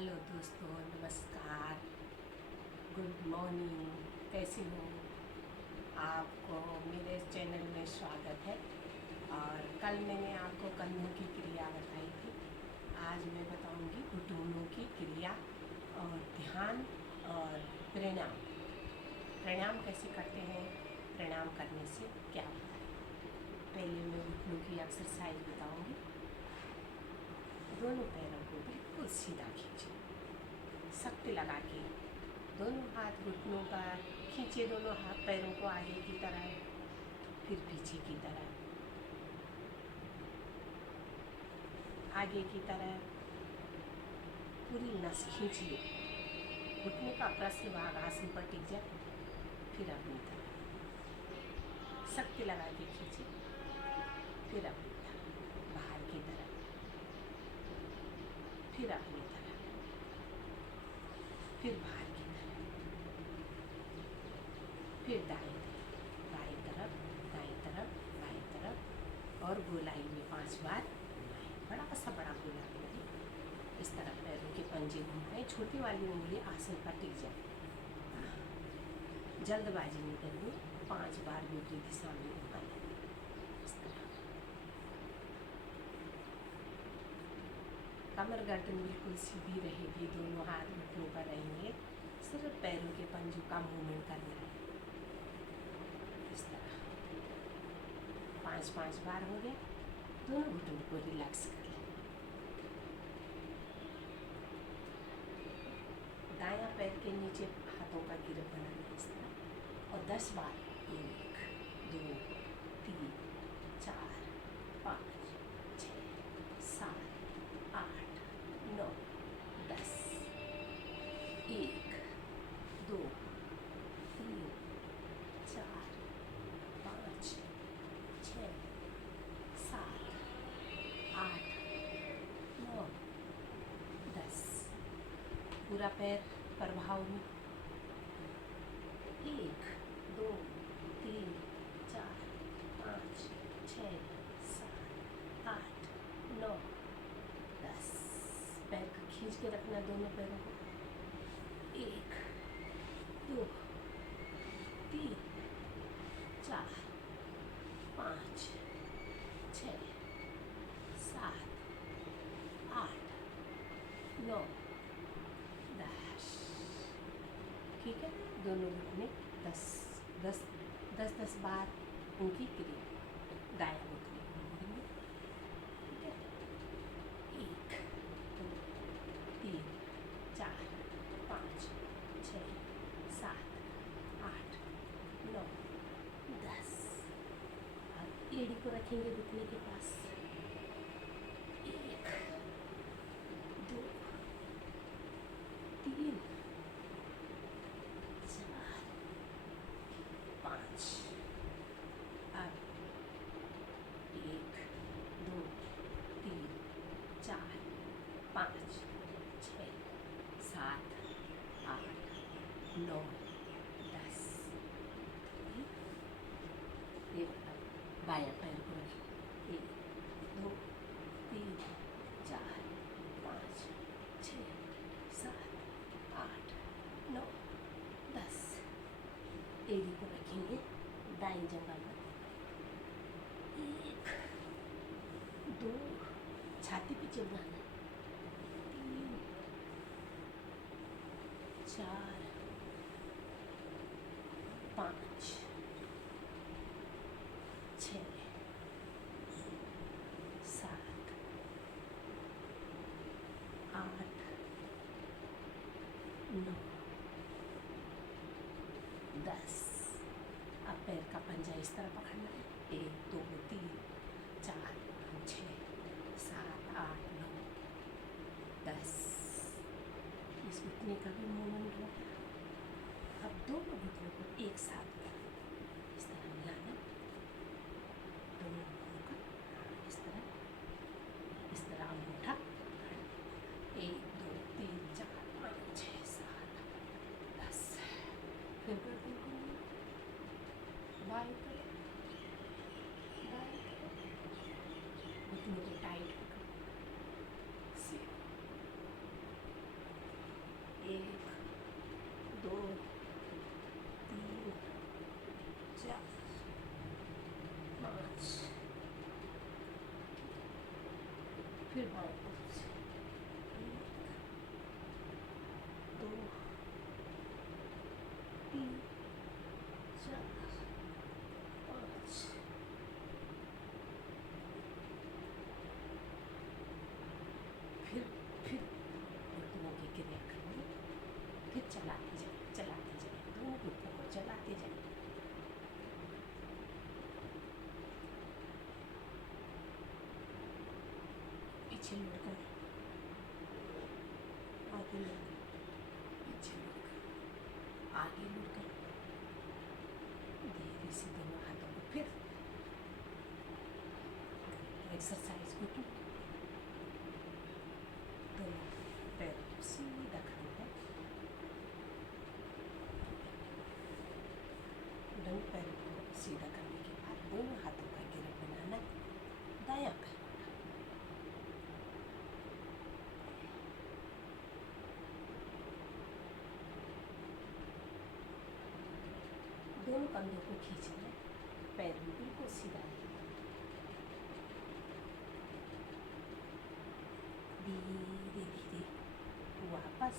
Hello दोस्तों, नमस्कार, good morning. कैसे हो? आपको मेरे चैनल में स्वागत है। और कल मैंने आपको कंधों की क्रिया बताई थी। आज मैं बताऊंगी घुटनों की क्रिया और ध्यान और प्राणायाम। प्राणायाम कैसे करते हैं, प्राणायाम करने से क्या होता है। पहले मैं घुटनों की एक्सरसाइज बताऊंगी। दोनों पैरों को बिल्कुल सीधा खींचे, शक्ति लगा के दोनों हाथ घुटनों पर खींचे, दोनों हाथ पैरों को आगे की तरह फिर पीछे की तरह, आगे की तरह पूरी नस खींचिए। घुटने का प्रश्न भाग आसन पर टिक जाए, फिर अपनी तरह शक्ति लगा के खींचे, फिर अपनी तरह बाहर की तरह, फिर अपनी तरह, फिर बाहर की तरह, फिर दाएं तरफ, दाएं तरफ, बाएं तरफ, और गोलाई में 5 बार घुमाएं। बड़ा सा बड़ा गोला घुमाएं। इस तरफ पैरों के पंजे घुमाएं, छोटी वाली उंगली आसन पर टिक जाए। जल्दबाजी नहीं करनी, 5 बार विपरीत दिशा में घुमाएं। इस तरह कमर गर्दन बिल्कुल सीधी रहेगी, दोनों हाथ घुटनों पर रहेंगे, सिर्फ पैरों के पंजों का मूवमेंट करना है। इस तरह 5-5 बार हो गया। दोनों घुटनों को रिलैक्स कर लें। दायां पैर के नीचे हाथों का गिरफ बनाना है इस तरह, और 10 बार 1 2 3 4 5 6 7 8 9 10। 1 2 3 4 5 6 7 8 9 10। पूरा पैर प्रभाव में 1 2 3 4 5 6 7 8 9 10। पैर को खींच के रखना, दोनों पैरों को। 1 2 3 4 5 6 7 8 9 10। ठीक है, दोनों घुटने 10 बार उनकी क्रिया। दायां घुटने को मोड़ेंगे। ठीक है, 1 2 3 4 5 6 7 8 9 10। अब एड़ी को रखेंगे घुटने के पास। 1 2 3 4 5। अब 1 2 3 4 5 6 7 8 9 10। ये बायां पैर को रखें। 1 2 3 4 5 6 7 8 9 10। एड़ी को रखेंगे दाएं जंघा पर। 1 2 छाती पे चिपकाना। 3 4 5 6 7 8 9 10। अब पैर का पंजा इस तरह पकड़ना है। 1 2 3 4 5 6 7 8 9 10। इस घुटने का भी मूवमेंट हो गया। अब दोनों घुटनों को एक साथ इस तरह मिलाना, दोनों घुटनों का इस तरह अंगूठा। 1 2 3 4 5 6 7 10। फिर गर्दन को बाएं तरफ, दाएं तरफ, घुटनों को टाइट पकड़ से हाँ, कुछ 1 2 3 4 5। फिर घुटनों की क्रिया करेंगे। फिर चलाते जाए दोनों घुटनों को चलाते जाए। पीछे मुड़कर, आगे मुड़कर, पीछे मुड़कर, आगे मुड़कर, धीरे से दोनों हाथों को फिर एक्सरसाइज को दोनों पैरों को सीधा करना है। दोनों पैरों को सीधा करने के बाद दोनों हाथों का गिरफ्त बनाना दायां पैर। दोनों कंधों को खींचना है, पैर भी बिल्कुल सीधा है। धीरे धीरे वापस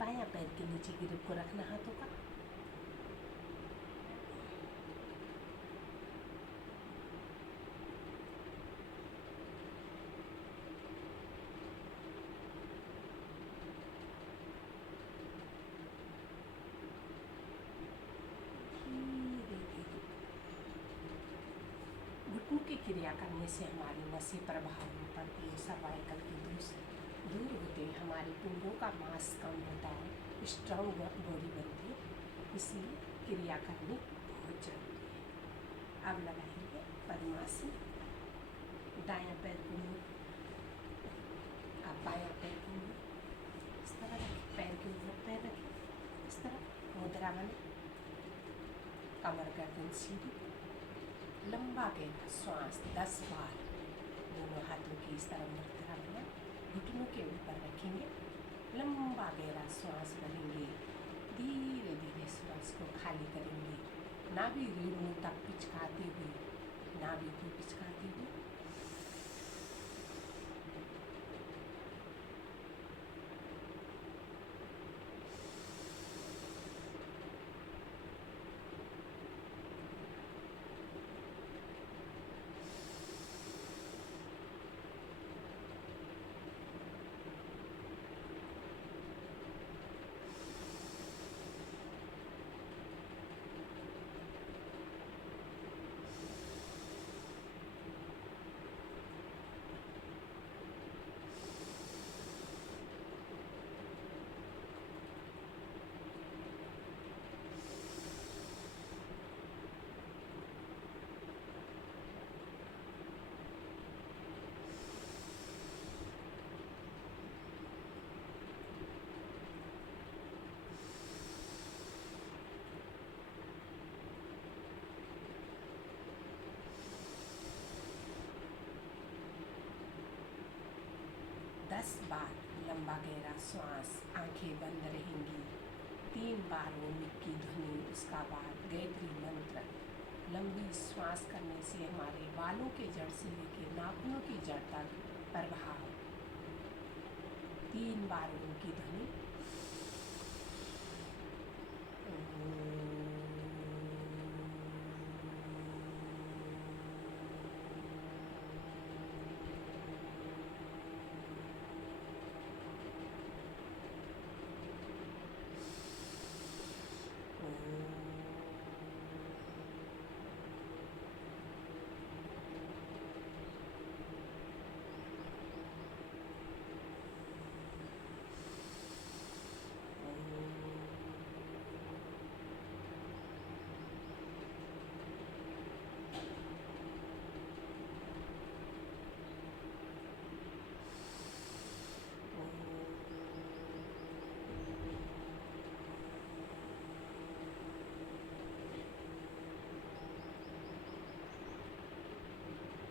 बायां पैर के नीचे ग्रिप को रखना हाथों का। घुटनों की क्रिया करने से हमारी नसें प्रभाव में पड़ती है, सर्वाइकल के दूर होते हैं, हमारे पिंडों का मांस कम होता है, स्ट्रॉन्ग बॉडी बनती है, इसलिए क्रिया करनी बहुत जरूरी है। अब लगाएंगे पद्मासन। दायां पैर को मोड़, अब बायां पैर को मोड़, इस तरह रखें, पैर के ऊपर पैर रखें, इस तरह मुद्रा बने, कमर गर्दन सीधी, लंबा गहरा श्वास 10 बार दोनों हाथों की इस तरह मुद्रा बना, घुटनों के ऊपर रखेंगे, लंबा गहरा श्वास भरेंगे, धीरे धीरे श्वास को खाली करेंगे, नाभि रीढ़ों तक पिचकाते हुए, नाभि को पिचकाते हुए। दस बार लंबा गहरा श्वास, आंखें बंद रहेंगी, 3 बार ओम की ध्वनि, उसका बाद गायत्री मंत्र। लंबी श्वास करने से हमारे बालों के जड़ से लेकर नाखूनों की जड़ तक प्रभाव। 3 बार ओम की ध्वनि।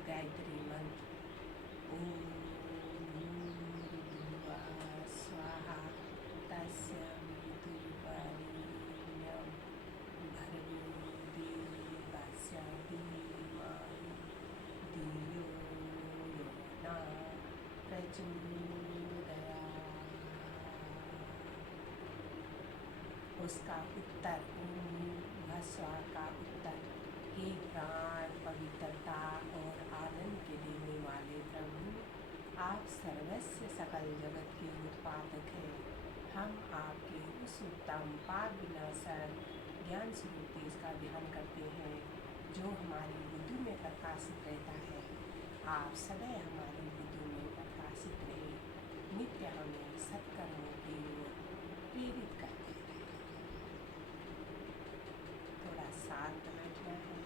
गायत्री मंत्र। ओम भूर्भुवः स्वाहा तस्य वितुर्वरेण्यं भर्गो देवस्य धीमहि धियो यो नः उसका उत्तर ओम भूर्भुवः स्वः का उत्तर, हे प्राण पवित्रता और आनंद के देने वाले प्रभु, आप सर्वस्व सकल जगत के उत्पादक हैं। हम आपके उस उत्तम पाप विनाशक ज्ञान स्वरूप तेज का ध्यान करते हैं जो हमारी बुद्धि में प्रकाशित रहता है। आप सदैव हमारी बुद्धि में प्रकाशित रहे, नित्य हमें सत्कर्मों की ओर प्रेरित करते रहे। थोड़ा शांत बैठना है,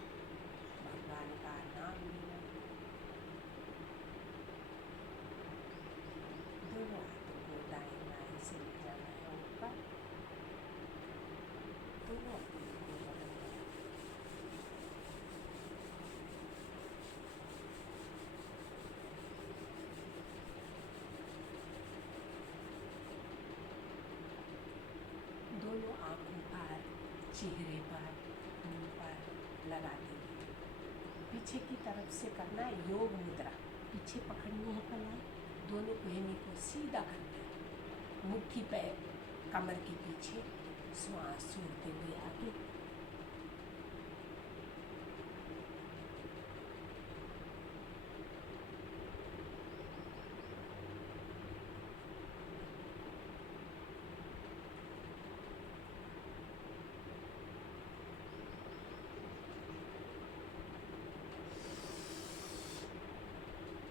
भगवान का नाम लेना है। दोनों हाथों को दाएं बाएं से ले जाना है ऊपर, दोनों हाथों को बगल में। दोनों आंखों पर, चेहरे पर, मुंह पर लगा देंगे। पीछे की तरफ से करना है योग मुद्रा, पीछे पकड़नी है कलाई, दोनों कोहनी को सीधा करना है, मुट्ठी पे कमर के पीछे, श्वास छोड़ते हुए आगे।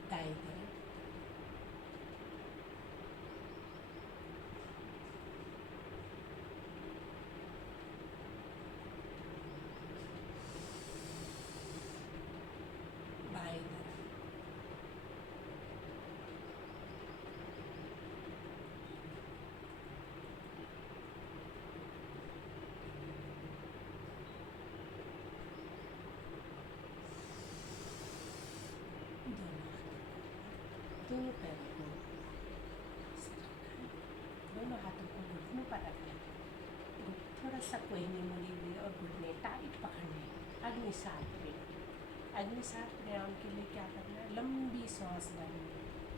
दाएं तरफ, बाएं तरफ, दोनों पैरों को ऐसे रखना है, दोनों हाथों को घुटनों पर रखना है, थोड़ा सा कोहनी मुड़ी हुई और घुटने टाइट पकड़ने। अग्निसात प्राणायाम, अग्निसात प्राणायाम के लिए क्या करना है, लंबी सांस भरनी,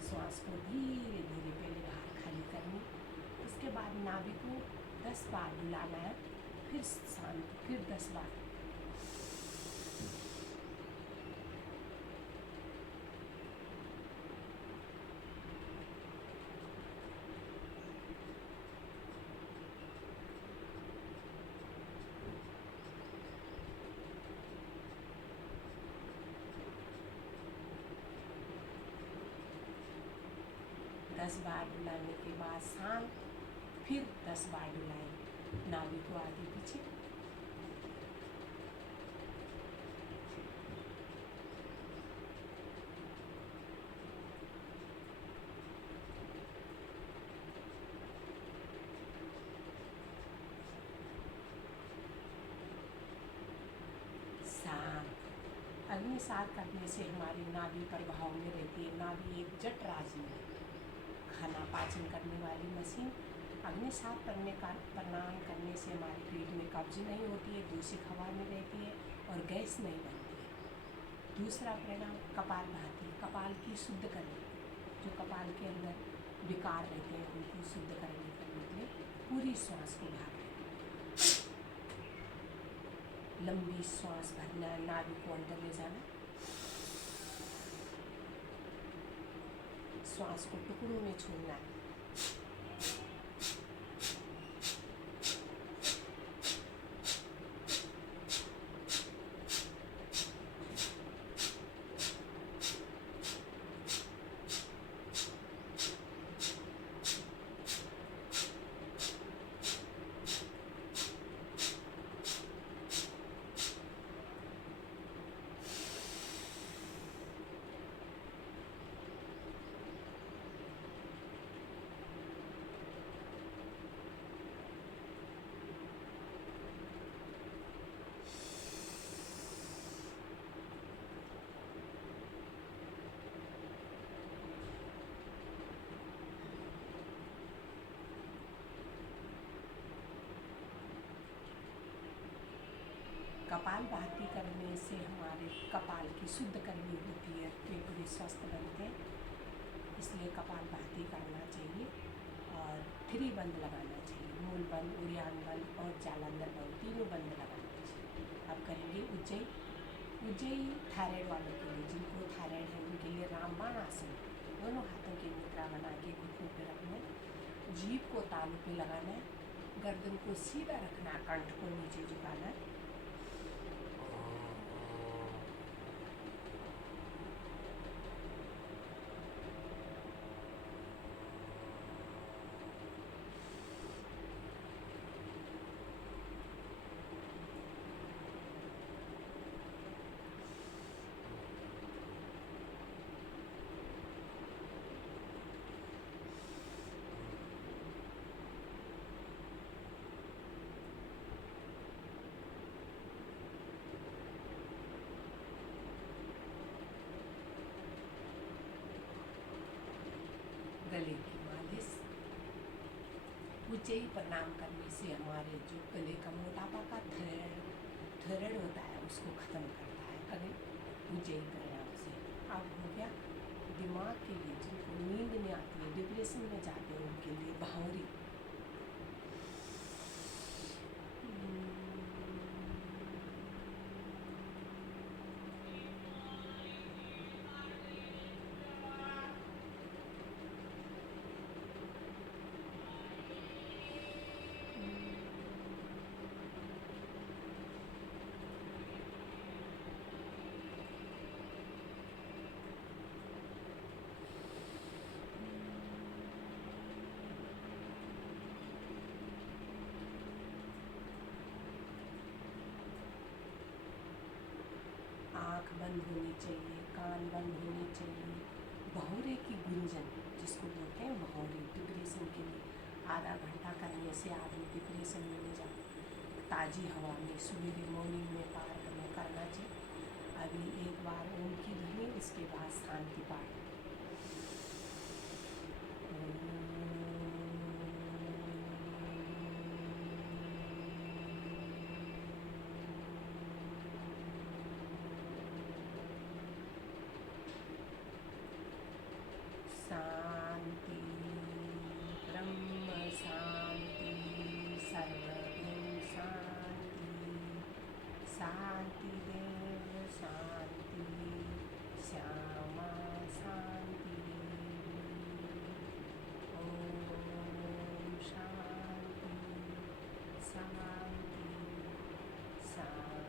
श्वास को धीरे धीरे पहले बाहर खाली करनी, उसके बाद नाभि को 10 बार बुलाना है, फिर शांत, फिर 10 बार। दस बार बुलाने के बाद शांत, फिर 10 बार बुलाएं, नाभि को आगे पीछे। शांत। अग्निसात करने से हमारी नाभि प्रभाव में रहती है। नाभि एक जठ राशि है, खाना पाचन करने वाली मशीन। अग्निसात करने का प्राणायाम करने से हमारे पेट में कब्ज नहीं होती है, दूषित हवा में रहती है और गैस नहीं बनती है। दूसरा प्राणायाम कपालभाति, कपाल की शुद्ध करने, जो कपाल के अंदर विकार रहते हैं उनको शुद्ध करने के लिए पूरी श्वास को बाहर लंबी श्वास भरना, नाभि को अंदर ले जाना, श्वास को टुकड़ों में छोड़ना है। कपालभाति करने से हमारे कपाल की शुद्ध करनी होती है, वे पूरे स्वस्थ बनते हैं, इसलिए कपालभाति करना चाहिए। और 3 बंद लगाना चाहिए, मूल बंद, उड़ियान बंद और जालंधर बंद, तीनों बंद लगाना चाहिए। अब करेंगे उज्जयी। उज्जयी थायराइड वालों के लिए, जिनको थायराइड है उनके लिए रामबाण आसन। दोनों हाथों की मुद्रा बना के घुटनों पे रखना, जीभ को तालू पे लगाना है, गर्दन को सीधा रखना, कंठ को नीचे झुकाना है। गले की मालिश। उज्जयी प्रणाम करने से हमारे जो गले का मोटापा का थ्रेड होता है उसको ख़त्म करता है, करें उज्जयी प्रणाम से। अब हो गया दिमाग के लिए, जिनको नींद नहीं आती है, डिप्रेशन में जाते हैं, उनके लिए भंवरी। आँख बंद होनी चाहिए, कान बंद होने चाहिए। भौरे की गुंजन, जिसको बोलते हैं भौरे, डिप्रेशन के लिए आधा घंटा करने से आदमी डिप्रेशन में नहीं जाता। ताज़ी हवा में सवेरे मॉर्निंग में पार्क में करना चाहिए। अभी एक बार ओम की ध्वनि, उसके बाद शांति पाठ। शांति, ब्रह्म शांति, सर्वगुण शांति, शांति देव शांति, श्यामा शांति। ओम शांति शांति शांति।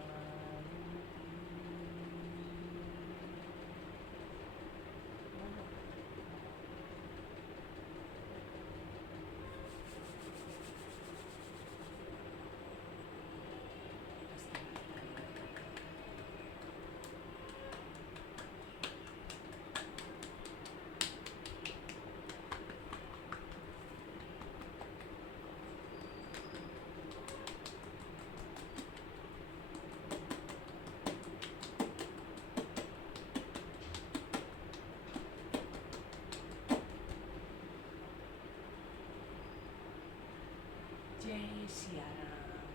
जय सिया राम।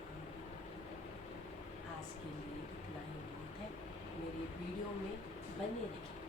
आज के लिए इतना ही बहुत है। मेरे वीडियो में बने रहिए।